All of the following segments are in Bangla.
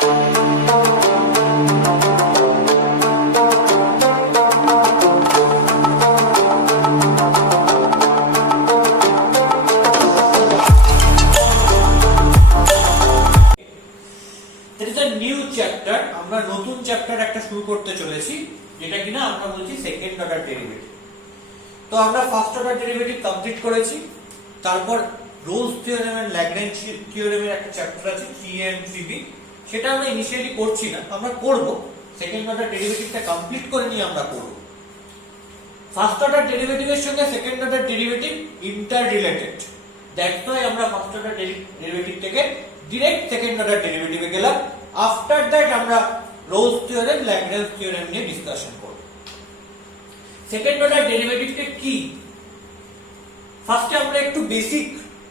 আমরা নতুন চ্যাপ্টার একটা শুরু করতে চলেছি, যেটা কিনা আমরা বলছি সেকেন্ড অর্ডার ডেরিভেটিভ। তো আমরা ফার্স্ট অর্ডার ডেরিভেটিভ কমপ্লিট করেছি, তারপর রোলস থিওরেম এন্ড ল্যাগ্রেঞ্জ থিওরেমের একটা চ্যাপ্টার আছে 3a and 3b, সেটা আমরা ইনিশিয়ালি করছি না, আমরা করব। সেকেন্ড অর্ডার ডেরিভেটিভটা কমপ্লিট করে নিয়ে আমরা করব। ফার্স্ট অর্ডার ডেরিভেটিভের সঙ্গে second order derivative inter related, that's why আমরা ফার্স্ট অর্ডার ডেরিভেটিভ থেকে ডাইরেক্ট সেকেন্ড অর্ডার ডেরিভেটিভে গেলাম। আফটার দ্যাট আমরা রোলস থিওরেম, ল্যাগ্রেঞ্জ থিওরেম নিয়ে ডিসকাশন করব। সেকেন্ড অর্ডার ডেরিভেটিভটা কি, ফার্স্টে আমরা একটু বেসিক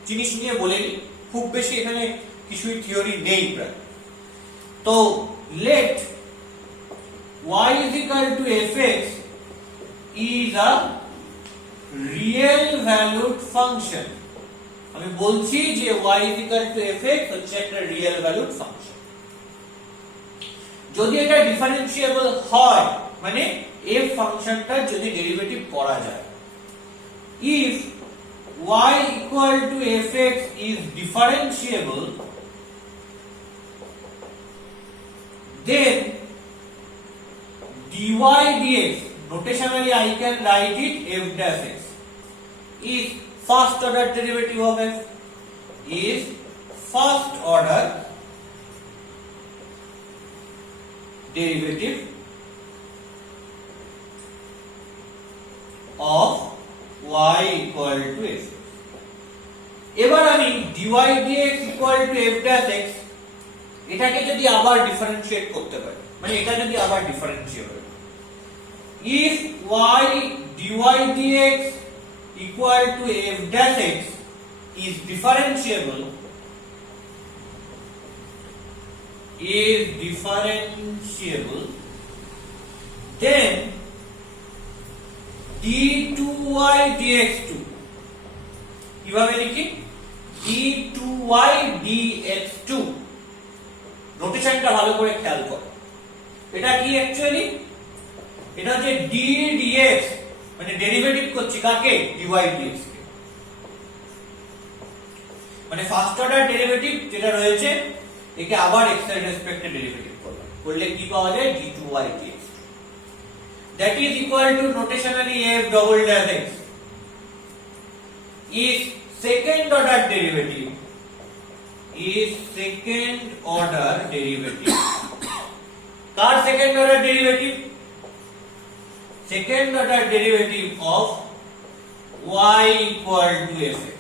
জিনিস নিয়ে বলে নিই, খুব বেশি এখানে কিছুই থিওরি নেই প্রায়। তো late y is equal to fx is a real valued function। আমি বলছি যে y is equal to fx হচ্ছে একটা রিয়েল ভ্যালুড ফাংশন। যদি এটা ডিফারেন্সিয়েবল হয়, মানে f ফাংশনটা যদি ডেরিভেটিভ করা যায়, if y equal to fx is differentiable, then dy dx, notationally I can write it f dash x, is first order derivative of f, is first order derivative of y equal to f। এবার আমি dy dx equal to f dash x এটাকে যদি আবার ডিফারেন্সিয়েট করতে পারি, মানে এটা যদি আবার differentiable, if y dy dx equal to f dash x is differentiable, then d2y dx2 কিভাবে লিখি, d2y dx2, নোটেশনটা ভালো করে খেয়াল করো। এটা কি অ্যাকচুয়ালি, এটা হচ্ছে d dx, মানে ডেরিভেটিভ করছি কাকে, dy dx কে, মানে ফার্স্ট অর্ডার ডেরিভেটিভ যেটা রয়েছে একে আবার x এর রেসপেক্টে ডেরিভেটিভ করলাম, করলে কি পাওয়া যায়, d2y dx, that is equal to notationally f double dash x is second order derivative, car second order derivative, second order derivative of y equal to fx,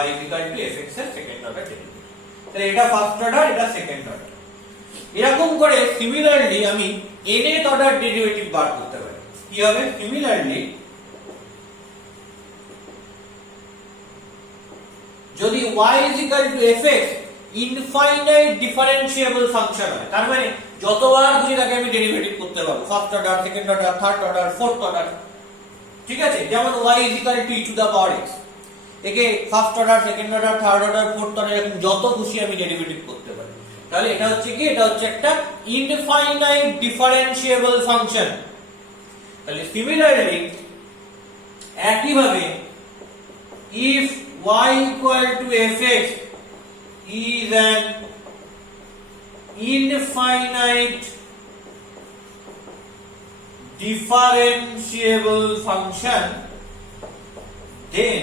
y is equal to fx এর সেকেন্ড অর্ডার ডেরিভেটিভ। তাহলে এটা ফার্স্ট অর্ডার, এটা সেকেন্ড অর্ডার। এরকম করে সিমিলারলি আমি nth অর্ডার ডেরিভেটিভ বার করতে পারি। কি হবে, সিমিলারলি যদি y is equal to fx infinite differentiable function হয়, তার মানে যতবার খুশি তাকে আমি ডেরিভেটিভ করতে পারবো, first order, second order, third order, fourth order, ঠিক আছে। যেমন y is equal to e to the power x, একে first order, second order, third order, fourth order, এরকম যত খুশি আমি ডেরিভেটিভ করতে পারি। তাহলে এটা হচ্ছে কি, এটা হচ্ছে একটা ইনফাইনাইট ডিফারেন্সিয়েবল ফাংশন। তাহলে সিমিলারলি একইভাবে if y equal to fx is an infinite differentiable function, then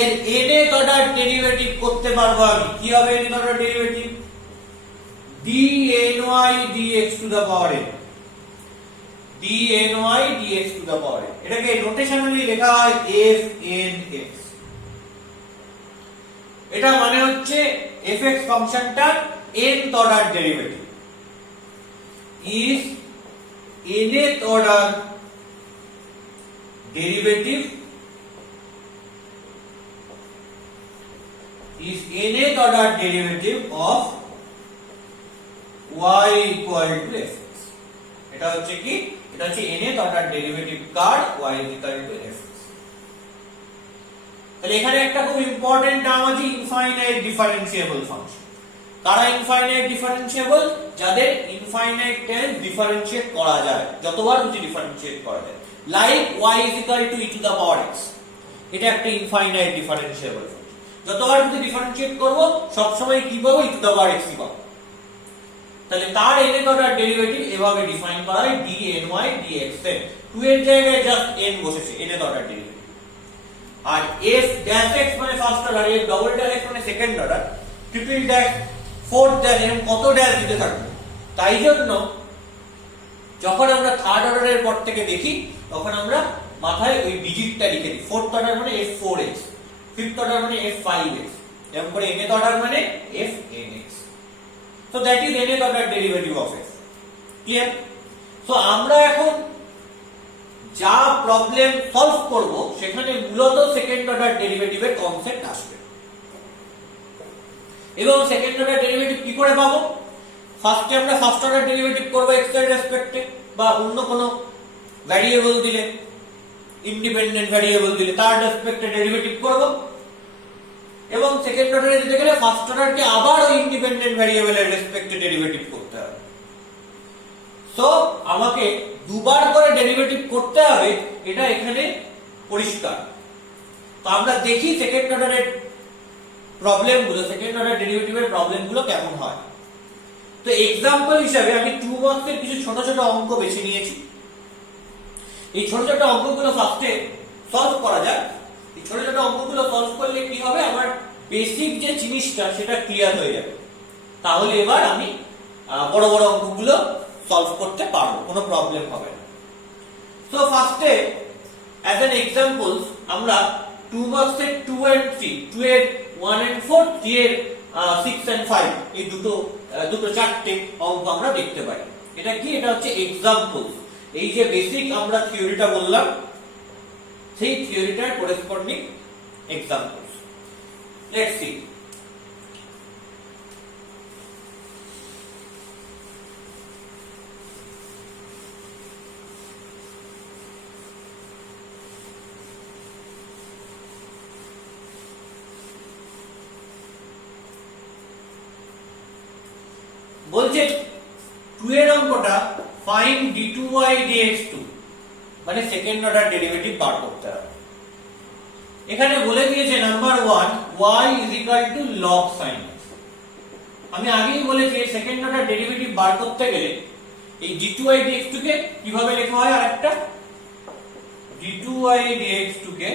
এর nth অর্ডার ডেরিভেটিভ করতে পারবো আমি। কি হবে nth order derivative, dny dx to the power n, dny dx to the power n, এটাকে নোটেশনালি লেখা হয় fnx। এটা মানে হচ্ছে fx ফাংশনটার nth order derivative is nth order derivative of y equal to fx। এটা হচ্ছে কি, এটা হচ্ছে nth অর্ডার ডেরিভেটিভ কার y is equal to fx। তাহলে এখানে একটা খুব ইম্পর্টেন্ট টার্ম আছে ইনফাইনাইট ডিফারেন্সিয়েবল ফাংশন। কারা ইনফাইনাইট ডিফারেন্সিয়েবল? যাদের ইনফাইনাইট টেন্স ডিফারেন্সিয়েট করা যায়, যতবার খুশি ডিফারেন্সিয়েট করা যায়, like y = e to the power x, এটা একটা ইনফাইনাইট ডিফারেন্সিয়েবল। যতবার খুশি ডিফারেন্সিয়েট করব সব সময় কি পাবো? e to the power x পাবো। তাহলে তার nth অর্ডার ডেরিভেটিভ এভাবে ডিফাইন করা হয় dny dxn, 2 এর জায়গায় জাস্ট n বসেছে, nth অর্ডার ডেরিভেটিভ। আর f ড্যাশ x মানে first order, f double dash x মানে second order, triple dash, fourth dash, এরকম কত ড্যাশ দিতে থাকবে। তাই জন্য যখন আমরা থার্ড অর্ডারের পর থেকে দেখি তখন আমরা মাথায় ওই ডিজিটটা লিখে দিই। ফোর্থ অর্ডার মানে f4x, ফিফথ অর্ডার মানে f5x, এরকম করে nth অর্ডার মানে fnx। So that is nth order derivative of f. Clear? So আমরা এখন যা প্রবলেম সলভ করব সেখানে মূলত সেকেন্ড অর্ডার ডেরিভেটিভের কনসেপ্ট আসবে। এবং সেকেন্ড অর্ডার ডেরিভেটিভ কি করে পাবো? ফার্স্টে আমরা ফার্স্ট অর্ডার ডেরিভেটিভ করব x এর রেসপেক্টে, বা অন্য কোনো ভ্যারিয়েবল দিলে, ইন্ডিপেন্ডেন্ট ভ্যারিয়েবল দিলে তার রেসপেক্টে ডেরিভেটিভ করব। এবং সেকেন্ড অর্ডারে যেতে গেলে ফার্স্ট অর্ডারকে আবার ওই ইন্ডিপেন্ডেন্ট ভ্যারিয়েবলের রেসপেক্টে ডেরিভেটিভ করতে হবে। সো আমাকে দুবার করে ডেরিভেটিভ করতে হবে, এটা এখানে পরিষ্কার। তো আমরা দেখি সেকেন্ড অর্ডারের প্রবলেমগুলো, সেকেন্ড অর্ডার ডেরিভেটিভের প্রবলেমগুলো কেমন হয়। তো এক্সাম্পল হিসেবে আমি 2 মার্কসের কিছু ছোট ছোট অঙ্ক বেছে নিয়েছি। এই ছোট ছোট অঙ্কগুলো ফার্স্টে সলভ করা যায়। এই ছোট ছোট অঙ্কগুলো সলভ করলে কি হবে, আমার বেসিক যে জিনিসটা সেটা ক্লিয়ার হয়ে যাবে। তাহলে এবার আমি বড় বড় অঙ্কগুলো সলভ করতে পারবো, কোনো প্রবলেম হবে না। সো ফার্স্টে অ্যাজ অ্যান এক্সাম্পল আমরা 2 মার্কসের 2 and 3, 2 এর 1 and 4, 3 এর 6 and 5, এই দুটো চারটে অঙ্ক আমরা দেখতে পাই। এটা কি? এটা হচ্ছে এক্সাম্পল। এই যে বেসিক আমরা থিওরিটা বললাম, সেই থিওরিটার করেসপন্ডিং এক্সাম্পলস। Let's see. বলছে 2 এর অঙ্কটা ফাইন্ড d2y dx2, মানে সেকেন্ড অর্ডার ডেরিভেটিভ বার করতে হবে। এখানে বলে দিয়েছে number 1 y = log sin x। আমি আগেই বলেছি সেকেন্ড অর্ডার ডেরিভেটিভ বার করতে গেলে এই d2y dx2 কে কিভাবে লেখা হয়, আরেকটা d2y dx2 কে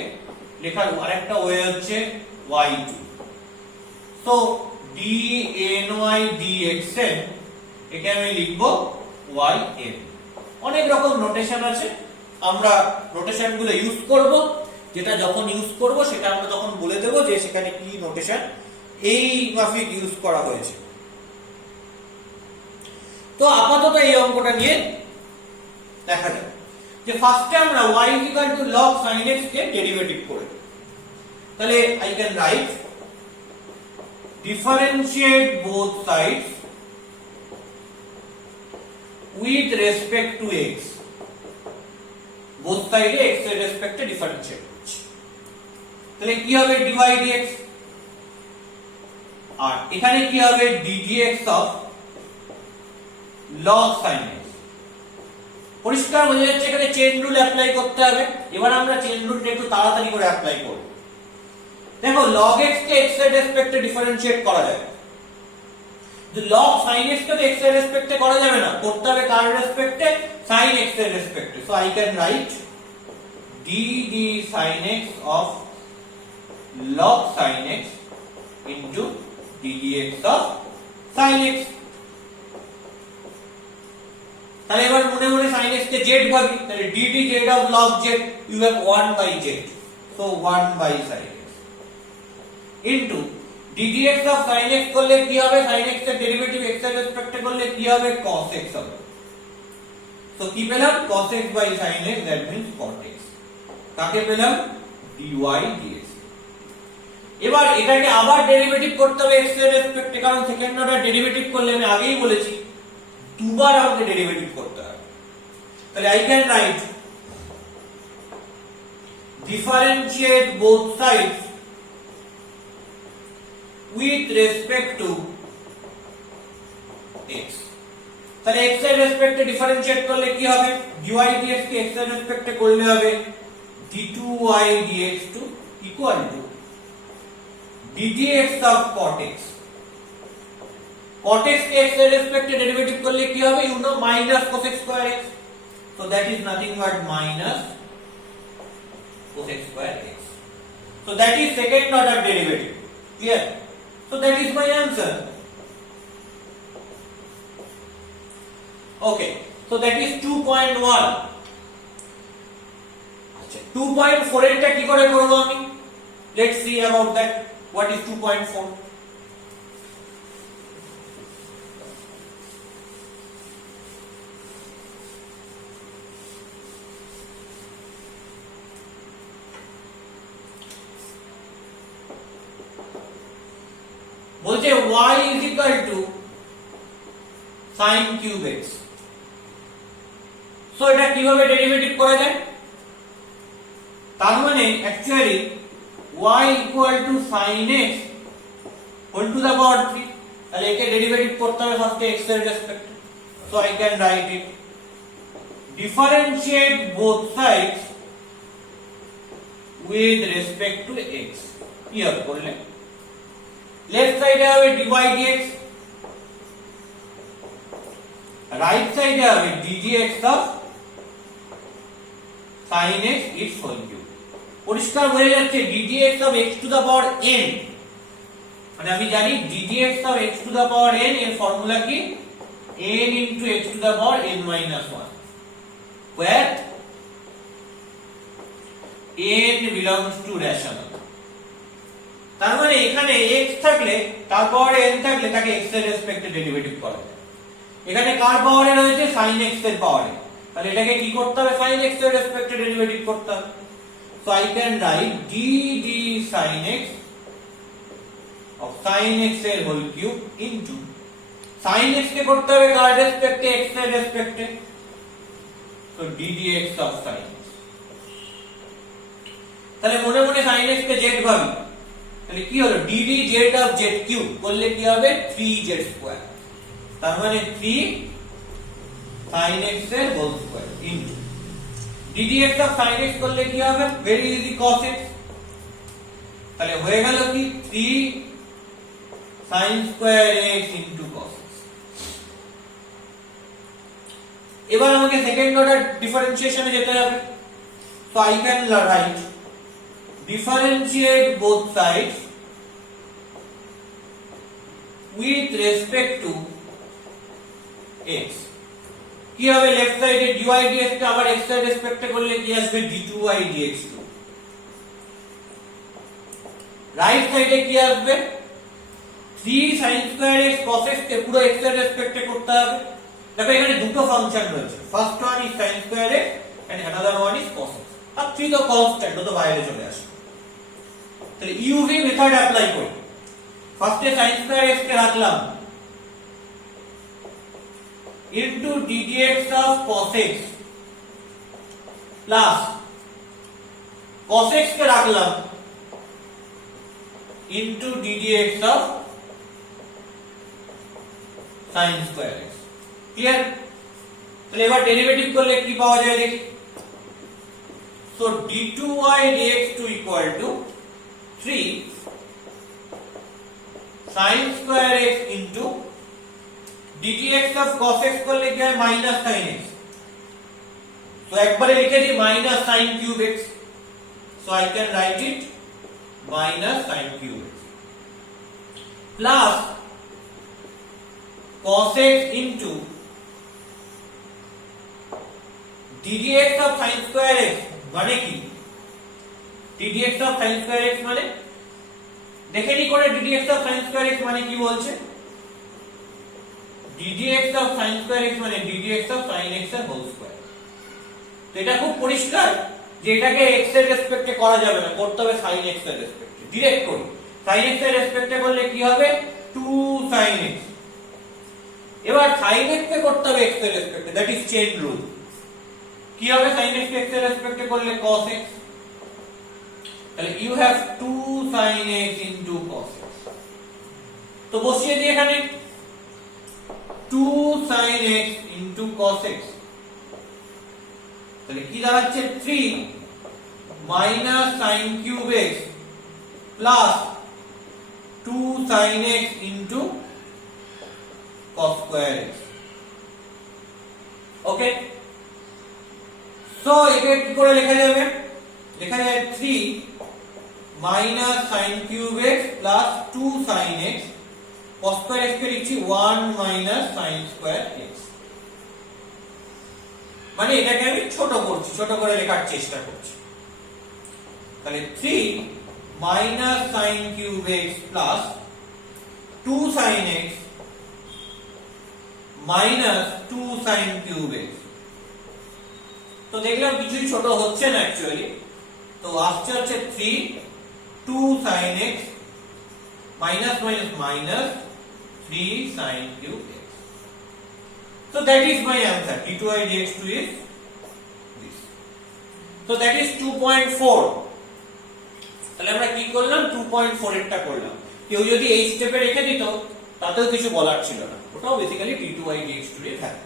লেখার আরেকটা ওয়ে হচ্ছে y2। তো dny dxn, একে আমি লিখব yn। অনেক রকম নোটেশন আছে, আমরা নোটেশন গুলো ইউজ করব। যেটা যখন ইউজ করব সেটা আমরা তখন বলে দেব যে সেখানে কি নোটেশন এই মাফিক ইউজ করা হয়েছে। তো আপাতত এই অঙ্কটা নিয়ে দেখা যাক যে ফার্স্টে আমরা y = log sin x কে ডেরিভেটিভ করে, তাহলে I can write differentiate both sides with respect to x। both side A x এর রেসপেক্টে ডিফারেন্সিয়েট করছি, তাহলে কি হবে dy dx, আর এখানে কি হবে ddx of log sin x। পরিষ্কার হয়ে যাচ্ছে, এখানে চেইন রুল অ্যাপ্লাই করতে হবে। এবার আমরা চেইন রুলটা একটু তাড়াতাড়ি করে অ্যাপ্লাই করব। দেখো log x কে x এর রেসপেক্টে ডিফারেন্সিয়েট করা যায়, যে log sin x কে x এর রেসপেক্টে করা যাবে না, করতে হবে কার রেসপেক্টে? sin x এর রেসপেক্টে। So I can write dd sin x of log sin x into ddx of sin x। তাহলে এবার মনে মনে sin x কে z ভাবি, তাহলে dd z of log z, you have 1/z, so 1/sin x into ddx of sin x করলে কি হবে? sin x এর ডেরিভেটিভ x এর রেসপেক্টে করলে কি হবে? cos x হবে। তো কি পেলাম? cos x by sin x, that means cot x। কাকে পেলাম? dy dx। এবার এটাকে আবার ডেরিভেটিভ করতে হবে x এর রেসপেক্টে, কারণ সেকেন্ড অর্ডার ডেরিভেটিভ করলে আমি আগেই বলেছি দুবার আমাকে ডেরিভেটিভ করতে হবে। তাহলে I can write differentiate both sides with respect to x। তাহলে x এর রেসপেক্টে ডিফারেন্সিয়েট করলে কি হবে, dy dx কে x এর রেসপেক্টে করলে হবে d2y dx two equal to ddx of cot x। cot x কে x এর রেসপেক্টে ডেরিভেটিভ করলে কি হবে, you know minus cos x square x, so that is nothing but minus cos x square x, so that is second order derivative, clear? So that is my answer. Okay, so that is 2.1. আচ্ছা 2.4 এরটা কি করে করব আমি, let's see about that. What is 2.4? বলছে y is equal to sin cube x। So এটা কিভাবে ডেরিভেটিভ করা যায়, তার মানে actually y equal to sin x whole to the power 3, তাহলে একে ডেরিভেটিভ করতে হবে ফার্স্টে x এর রেসপেক্টে। So I can write it, differentiate both sides with respect to x। কি হবে করলে, লেফট সাইডে হবে dy dx, রাইট সাইডে হবে ddx of sin x its whole cube। পরিষ্কার হয়ে যাচ্ছে ddx of x to the power n, মানে আমি জানি ddx of x to the power n এর ফর্মুলা কি, n into x to the power n minus 1, where n belongs to rational। তার মানে এখানে x থাকলে তার পাওয়ারে n থাকলে তাকে x এর রেসপেক্টে ডেরিভেটিভ করা যায়। এখানে কার পাওয়ারে রয়েছে, sin x এর পাওয়ারে, তাহলে এটাকে কি করতে হবে, sin x এর রেসপেক্টে ডেরিভেটিভ করতে হবে। So I can write dd sin x of sin x এর whole cube into sin x কে করতে হবে কার রেসপেক্টে, x এর রেসপেক্টে, so ddx of sin x। তাহলে মনে মনে sin x কে z ভাবি, তাহলে কি হলো dd z of z cube করলে কি হবে 3z স্কয়ার, তার মানে 3 sin x এর whole square into ddx of sin x করলে কি হবে, ভেরি ইজি cos x, তাহলে হয়ে গেল কি 3 sin square x into cos x। এবার আমাকে সেকেন্ড অর্ডার ডিফারেন্সিয়েশনে যেতে হবে। So I can right differentiate both sides with respect to x। কি হবে, লেফট সাইডে dy dx কে আবার x এর রেসপেক্টে করলে কি আসবে d2y dx। রাইট সাইডে কি আসবে 3 sin square x cos x কে পুরো x এর রেসপেক্টে করতে হবে। দেখো এখানে দুটো ফাংশন রয়েছে, first one is sin square x and another one is cos x, আর 3 তো কনস্ট্যান্ট, তো বাইরে চলে আসে। তাহলে ইউভি মেথড অ্যাপ্লাই করি, ফার্স্টে sin square x কে রাখলাম into ddx of cos x plus cos x কে রাখলাম into ddx of sin square x। Clear? তাহলে এবার ডেরিভেটিভ করলে কি পাওয়া যায় দেখি। So d2y dx to equal to 3 sin square x into ddx of cos x করলে কি হয় minus sin x, তো একবারে লিখে দিই minus sin cube x, so I can write it minus sin cube x plus cos x into ddx of sin square x, মানে কি ddx of sin square x মানে দেখে নি করে ddx of sin square x মানে কি বলছে, ddx of sin square x মানে ddx of sin x এর হোল স্কয়ার। তো এটা খুব পরিষ্কার যে এটাকে x এর রেসপেক্টে করা যাবে না, করতে হবে sin x এর রেসপেক্টে। ডাইরেক্ট করি, sin x এর রেসপেক্টে করলে কি হবে 2 sin x, এবার sin x কে করতে হবে x এর রেসপেক্টে, দ্যাট ইজ চেইন রুল। কি হবে sin x কে x এর রেসপেক্টে করলে cos x, তাহলে you have 2 sin x into cos x। তো বসিয়ে দিই এখানে 2 sin x into cos x, তাহলে কি দাঁড়াচ্ছে 3 minus sin cube x plus 2 sin x into cos square x. ওকে, সো এটা কি করে লেখা যাবে? লেখা যায় 3 minus sin cube x plus 2 sin x cos square x কে লিখছি 1 minus sin square x, মানে এটাকে আমি ছোট করছি, ছোট করে লেখার চেষ্টা করছি। তাহলে 3 minus sin cube x plus 2 sin x minus 2 sin cube x, তো দেখলাম কিছুই ছোট হচ্ছে না অ্যাকচুয়ালি, তো আসছে হচ্ছে 3 2 sin x minus minus minus 3 sin cube x. So that is my answer. d2i dx2 is this. So that is 2.4. তাহলে আমরা কি করলাম? 2.4 এরটা করলাম। কেউ যদি এই স্টেপে রেখে দিত তাতেও কিছু বলার ছিল না, ওটাও বেসিক্যালি d2i dx2 এর থাকে।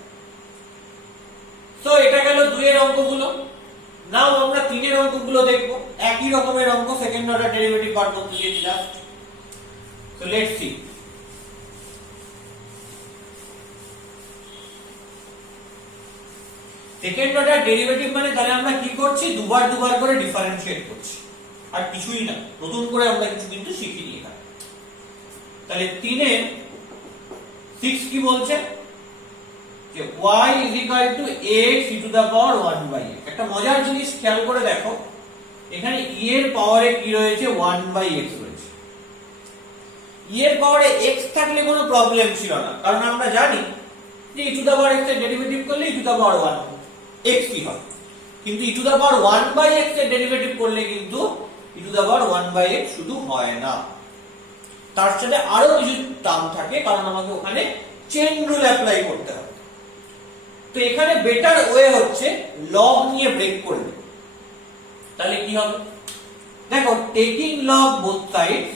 সো এটা গেল 2 এর অঙ্কগুলো। নাও আমরা 3 এর অঙ্কগুলো দেখব। একই রকমের অঙ্ক, সেকেন্ড অর্ডার ডেরিভেটিভ বার করতে দিয়েছি just. So let's see. Second order derivative মানে তাহলে আমরা কি করছি? দুবার দুবার করে ডিফারেন্সিয়েট করছি, আর কিছুই না, নতুন করে আমরা কিছু কিন্তু শিখিনি না। তাহলে 3 এ 6 কি বলছে? যে y is equal to x e to the power 1/x। একটা মজার জিনিস খেয়াল করে দেখো, এখানে e এর পাওয়ারে কি রয়েছে? 1/x রয়েছে। e এর পাওয়ারে x থাকলে কোনো প্রবলেম ছিল না, কারণ আমরা জানি যে e to the power x এর ডেরিভেটিভ করলে e to the power 1x কি হয়, কিন্তু e to the power 1/x এর ডেরিভেটিভ করলে কিন্তু e to the power 1/x শুধু হয় না, তার সাথে আরো কিছু টার্ম থাকে, কারণ আমাকে ওখানে চেইন রুল অ্যাপ্লাই করতে হবে। তো এখানে বেটার ওয়ে হচ্ছে লগ নিয়ে ব্রেক করবে। তাহলে কি হবে? দেখো, taking log both sides,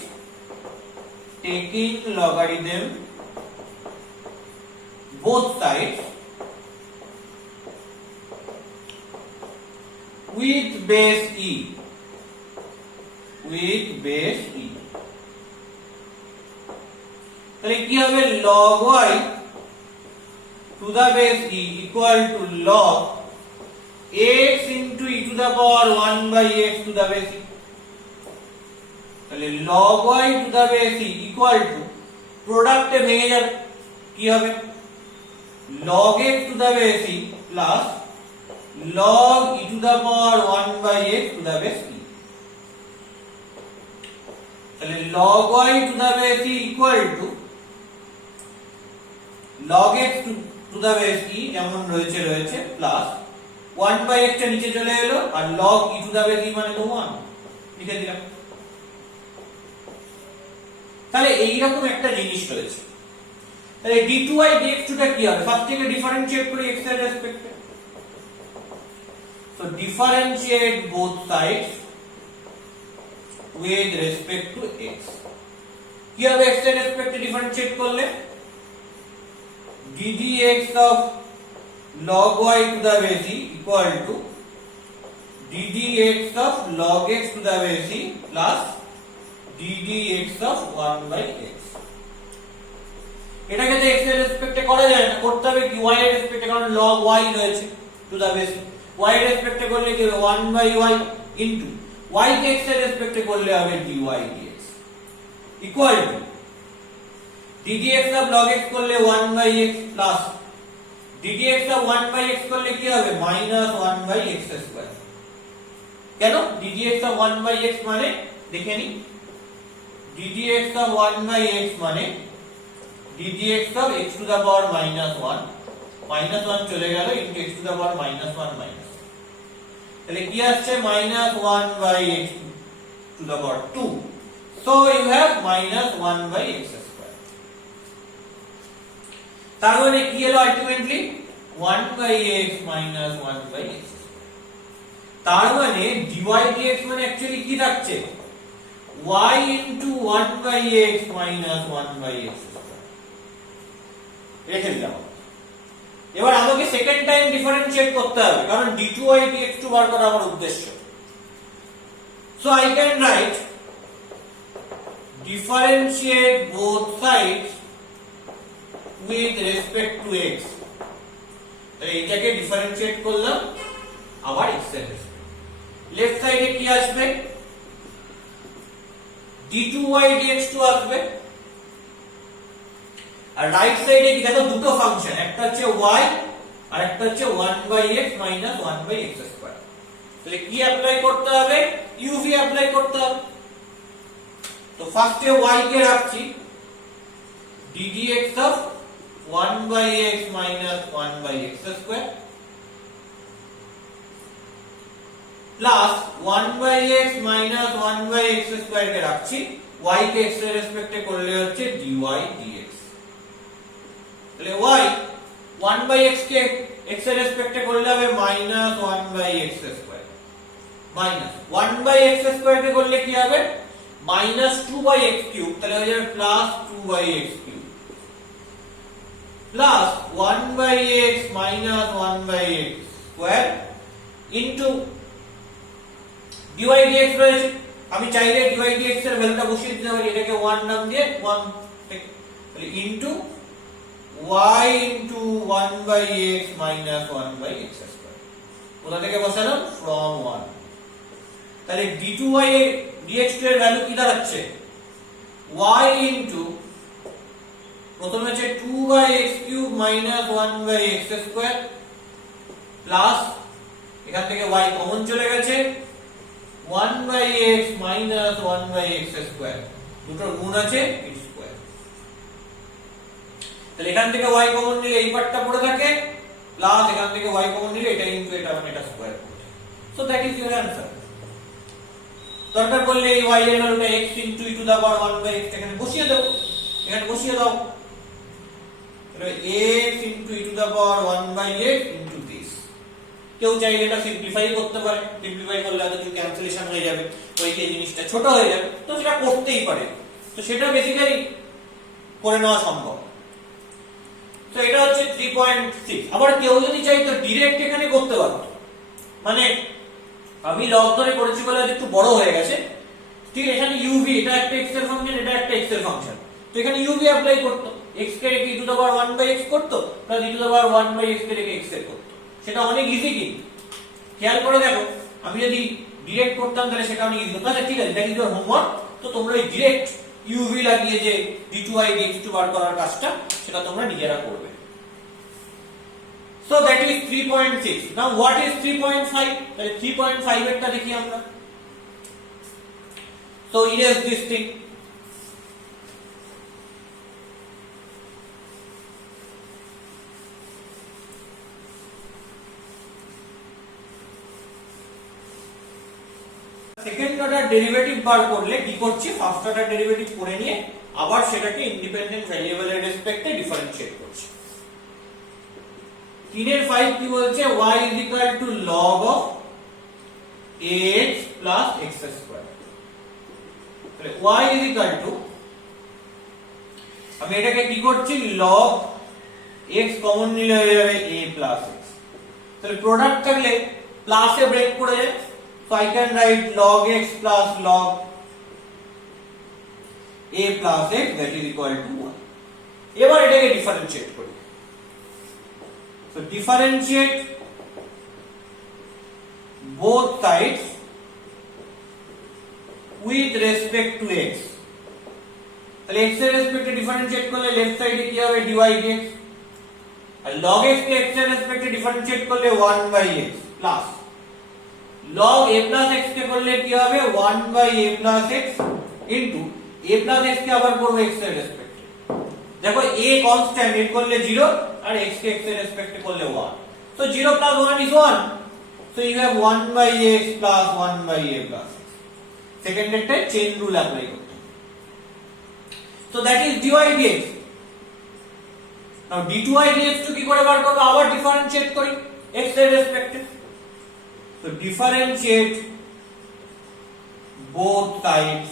taking logarithm both sides with base e, with base e, তাহলে কি হবে? log y to the base e equal to log x into e to the power 1/x to the base e, তাহলে log y to the base e equal to, প্রোডাক্টে ভেঙে যাবে, কি হবে? log x to the base e plus log e to the power 1/x to the base e, তাহলে log y to the base e equal to log x to the base e যেমন রয়েছে রয়েছে প্লাস 1/x টা নিচে চলে এলো, আর log e to the base e মানে তো 1 লিখে দিলাম। তাহলে এইরকম একটা জিনিস রয়েছে। তাহলে d2i dx2 টা কি হবে? ফার্স্ট থেকে ডিফারেন্সিয়েট করি x এর রেসপেক্টে। So differentiate both sides with respect to x। কি হবে x এর রেসপেক্টে ডিফারেন্সিয়েট করলে? ddx of log y to the base e equal to ddx of log x to the base e plus ddx of 1/x। এটাকে তো x এর রেসপেক্টে করা যায় না, করতে হবে কি y এর রেসপেক্টে, কারণ log y রয়েছে টু দা বেস। y এর রেসপেক্টে করলে কি হবে? 1/y ইনটু y কে x এর রেসপেক্টে করলে হবে dy dx equal to ddx of log x করলে 1/x plus ddx of 1/x করলে কি হবে? Minus 1/x square. কেন? ddx of 1/x মানে দেখে নি, ddx of 1/x মানে ddx of x to the power -1, -1 চলে গেল into x to the power -1 minus, তাহলে কি আসছে? -1/x to the power 2, so you have -1/x square। তার মানে কি হলো আলটিমেটলি? 1/x - 1/x। তার মানে dy dx মানে অ্যাকচুয়ালি কি থাকছে? y into 1/x - 1/x square। রেখে দিলাম। এবার আমাকে সেকেন্ড টাইম ডিফারেন্সিয়েট করতে হবে, কারণ d2y dx2 বার করা আমার উদ্দেশ্য। So I can right differentiate both sides with respect to x। তাহলে এটাকে ডিফারেন্সিয়েট করলাম আবার x এর লেফট সাইডে কি আসবে, d2y dx2 আসবে, আর রাইট সাইডে কি দেখো দুটো ফাংশন, একটা হচ্ছে y আর একটা হচ্ছে 1/x - 1/x²। তাহলে কি অ্যাপ্লাই করতে হবে, uv অ্যাপ্লাই করতে হবে। তো ফার্স্টে y কে রাখছি ddx of 1/x - 1/x² plus 1/x - 1/x² কে রাখছি, y কে x এর রেসপেক্টে করলে হচ্ছে dy dx। তাহলে y 1/x কে x এর রেসপেক্টে করলে হবে -1/x² মাইনাস 1/x² কে করলে কি হবে -2/x³ তাহলে হয়ে যাবে +2/x³ plus 1/x - 1/x² into dy dx রয়েছে। আমি চাইলে dy dx এর ভ্যালুটা বসিয়ে দিতে পারি, এটাকে 1 নাম দিয়ে 1 তাহলে into y into 1/x - 1/x²। কোথা থেকে বসালাম, from 1। তাহলে d2y dx2 এর ভ্যালু কি দাঁড়াচ্ছে, y ইনটু প্রথমে হচ্ছে 2/x³ - 1/x² প্লাস এখান থেকে y কমন চলে গেছে 1/x - 1/x², দুটোর গুণ আছে its স্কয়ার। তাহলে এখান থেকে y কমন নিলে এই পার্টটা পড়ে থাকে, প্লাস এখান থেকে y কমন নিলে এটা ইনটু এটা মানে এটা স্কয়ার পড়ে। So that is your answer. দরকার পড়লে এই y এর ভ্যালুটা x into e to the power 1/x এখানে বসিয়ে দাও, এখানে বসিয়ে দাও, তাহলে x into e to the power 1/x into this. কেউ চাইলে এটা সিম্পলিফাই করতে পারে, সিম্পলিফাই করলে হয়তো কিছু ক্যান্সেলেশন হয়ে যাবে, ওই যে জিনিসটা ছোট হয়ে যাবে, তো সেটা করতেই পারে, তো সেটা বেসিক্যালি করে নেওয়া সম্ভব। তো এটা হচ্ছে 3.6। আবার কেউ যদি চাইতো ডাইরেক্ট এখানে করতে পারতো, মানে আমি লগ ধরে করেছি বলে একটু বড় হয়ে গেছে, ঠিক এখানে uv এটা একটা x এর ফাংশন, এটা একটা x এর ফাংশন, তো এখানে uv অ্যাপ্লাই করতে, x কে রেখে e to the power 1/x করতে, plus e to the power 1/x কে রেখে x এর করতে, সেটা অনেক ইজি। কিন্তু খেয়াল করে দেখো, আমি যদি ডাইরেক্ট করতাম তাহলে সেটা অনেক ইজি হতো। আচ্ছা ঠিক আছে, দ্যাট ইজ ইওর হোমওয়ার্ক। তো তোমরা এই ডাইরেক্ট uv লাগিয়ে যে d2y dx2 বার করার কাজটা, সেটা তোমরা নিজেরা করবে। So that is 3.6. Now what is 3.5? তাহলে 3.5 এরটা দেখি আমরা। So erase this thing. Second order derivative বার করলে কি করছি, ফার্স্ট অর্ডার ডেরিভেটিভ করে নিয়ে আবার সেটাকে ইন্ডিপেন্ডেন্ট ভ্যারিয়েবলের রেসপেক্টে ডিফারেন্সিয়েট করছি। 3.5 কি বলছে, y is equal to log of ax plus x²। তাহলে y is equal to, আমি এটাকে কি করছি, log x কমন নিলে হয়ে যাবে a plus x। তাহলে প্রোডাক্ট থাকলে প্লাসে ব্রেক করে যায়, so I can write log x plus log a plus x that is equal to 1। এবার এটাকে ডিফারেন্সিয়েট করি। So differentiate both sides with respect to x। তাহলে x এর রেসপেক্টে ডিফারেন্সিয়েট করলে লেফট সাইডে কি হবে, dy dx, আর log x কে x এর রেসপেক্টে ডিফারেন্সিয়েট করলে 1/x plus log a plus x কে করলে কি হবে 1/a plus x into a plus x কে আবার করব x এর রেসপেক্টে। দেখো a কনস্ট্যান্ট, এর করলে 0 আর x কে x এর রেসপেক্টে করলে 1, so 0 plus 1 is 1, so you have 1/x plus 1/a plus x। Second একটা চেইন রুল অ্যাপ্লাই করতে, so that is dy dx। now d2y dx কি করে বার করব, আবার ডিফারেন্সিয়েট করি x এর রেসপেক্টে। so differentiate both sides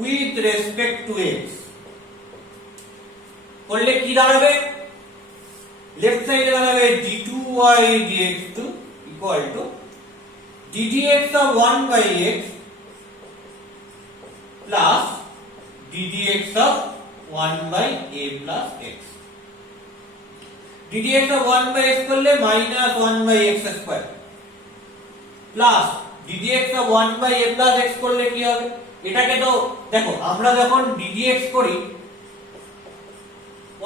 with respect to x। করলে কি দাঁড়াবে, লেফট সাইডে দাঁড়াবে d2y dx2 equal to ddx of 1 by x plus ddx of 1 by a plus x। ddx of 1 by x করলে minus 1 by x square plus ddx of 1 by a plus x করলে কি হবে, এটাকে তো দেখো আমরা যখন ddx করি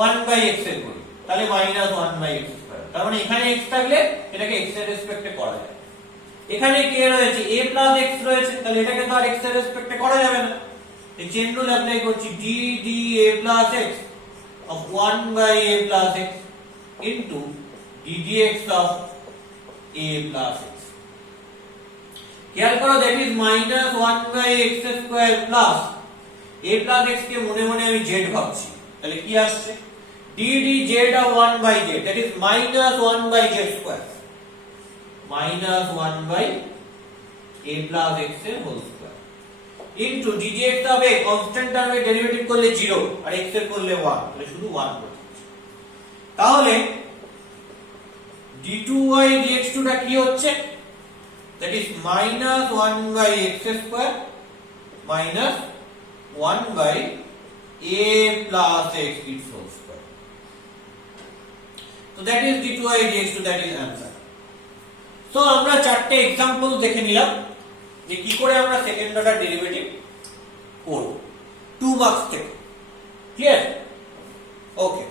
1 by x এর করি তাহলে minus 1 by x square, তার মানে এখানে x থাকলে এটাকে x এর রেসপেক্টে করা যায়। এখানে কে রয়েছে a plus x রয়েছে, তাহলে এটাকে তো আর x এর রেসপেক্টে করা যাবে না, এই চেইন রুল অ্যাপ্লাই করছি d a plus x of 1 by a plus x into ddx of a plus x। খেয়াল করো that is minus 1 by x square plus a plus x কে মনে মনে আমি z ভাবছি, তাহলে কি আসছে d dz of 1 by z, that is minus 1 by z square minus 1 by a plus x এর whole square into dx of a constant টার্মে ডেরিভেটিভ করলে 0 আর x এর করলে 1, তাহলে শুধু 1 করতে হচ্ছে। তাহলে d2y dx2 টা কি হচ্ছে, that is minus 1 by x square minus 1 by a plus x its whole square। So that is d2y dx2, that is answer। So আমরা চারটে एग्जांपल দেখে নিলাম যে কি করে আমরা সেকেন্ড অর্ডার ডেরিভেটিভ করব 2 মার্কস থেকে। ক্লিয়ার? ওকে।